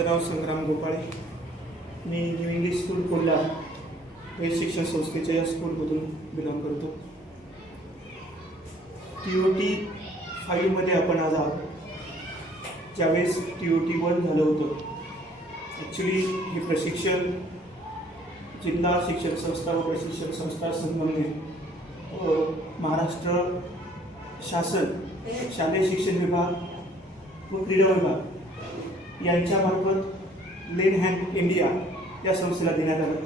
माझं नाव संग्राम गोपाळे. मी new English school Kolhar हे शिक्षण संस्थेच्या या स्कूलमधून बिलॉंग करतो. TOT 5मध्ये आपण आज आहोत. ज्यावेळेस TOT 1 झालं होतं, ॲक्च्युली हे प्रशिक्षण जिल्हा शिक्षण संस्था व प्रशिक्षण संस्था संघटने महाराष्ट्र शासन, शालेय शिक्षण विभाग व क्रीडा विभाग यांच्यामार्फत लेन हँड इंडिया या संस्थेला देण्यात आलं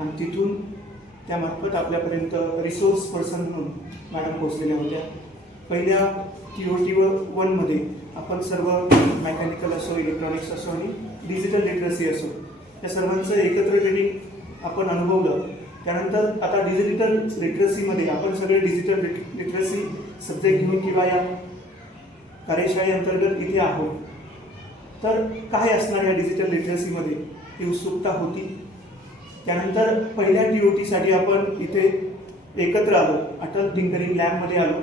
आणि तिथून त्यामार्फत आपल्यापर्यंत रिसोर्स पर्सन म्हणून मॅडम पोहोचलेल्या होत्या. पहिल्या TOT 1मध्ये आपण सर्व मेकॅनिकल असो, इलेक्ट्रॉनिक्स असो आणि डिजिटल लिटरसी असो या सर्वांचं एकत्र ट्रेनिंग आपण अनुभवलं. त्यानंतर आता डिजिटल लिटरसीमध्ये आपण सगळे डिजिटल लिटरसी सब्जेक्ट घेऊन किंवा या कार्यशाळेअंतर्गत इथे आहोत. तर काय असणार या डिजिटल लिटरसीमध्ये ही उत्सुकता होती. त्यानंतर पहिल्या TOTसाठी आपण इथे एकत्र आलो, अटल टिंकरिंग लॅबमध्ये आलो.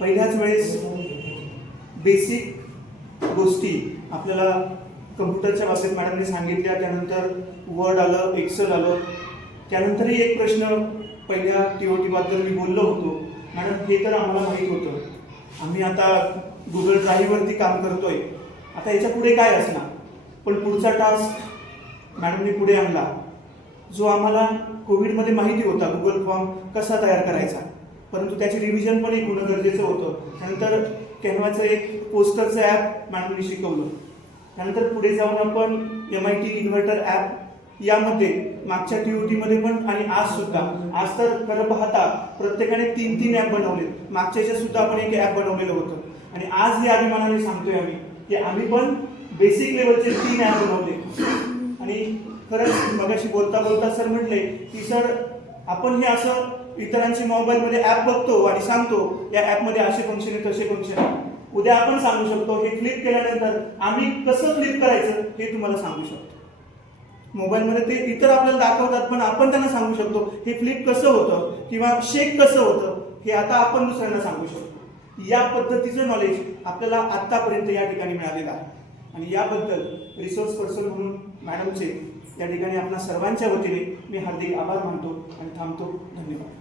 पहिल्याच वेळेस बेसिक गोष्टी आपल्याला कम्प्युटरच्या बाबतीत मॅडमने सांगितल्या. त्यानंतर वर्ड आलं, एक्सेल आलं. त्यानंतरही एक प्रश्न पहिल्या TOTबद्दल मी बोललो होतो, मॅडम हे तर आम्हाला माहीत होतं, आम्ही आता गुगल ड्राईव्हवरती काम करतोय, आता याच्या पुढे काय असणार. पण पुढचा टास्क मॅडमने पुढे आणला, जो आम्हाला कोविडमध्ये माहिती होता, गुगल फॉर्म कसा तयार करायचा, परंतु त्याचे रिव्हिजन पण एक होणं गरजेचं होतं. त्यानंतर कॅनव्हाचं एक पोस्टरचं ॲप मॅडमने शिकवलं. त्यानंतर पुढे जाऊन आपण MIT इन्व्हर्टर ॲप यामध्ये मागच्या TOTमध्ये पण आणि आज सुद्धा, आज तर खरं पाहता प्रत्येकाने 3 ॲप बनवले. मागच्या सुद्धा आपण एक ॲप बनवलेलं होतं आणि आज हे अभिमानाने सांगतोय आम्ही की आम्ही पण बेसिक लेवलचे 3 ॲप बनवले. आणि खरंच मगाशी बोलता बोलता सर म्हटले की सर आपण हे असं इतरांच्या मोबाईलमध्ये ॲप बघतो आणि सांगतो या ॲपमध्ये असे फंक्शन आहे, तसे फंक्शन आहे. उद्या आपण सांगू शकतो हे फ्लिप केल्यानंतर आम्ही कसं फ्लिप करायचं हे तुम्हाला सांगू शकतो. मोबाईलमध्ये ते इतर आपल्याला दाखवतात, पण आपण त्यांना सांगू शकतो हे फ्लिप कसं होतं किंवा शेक कसं होतं हे आता आपण दुसऱ्यांना सांगू शकतो. या पद्धतीचं नॉलेज आपल्याला आत्तापर्यंत या ठिकाणी मिळालेलं आहे आणि याबद्दल रिसोर्स पर्सन म्हणून मॅडमचे या ठिकाणी आपल्या सर्वांच्या वतीने मी हार्दिक आभार मानतो आणि थांबतो. धन्यवाद.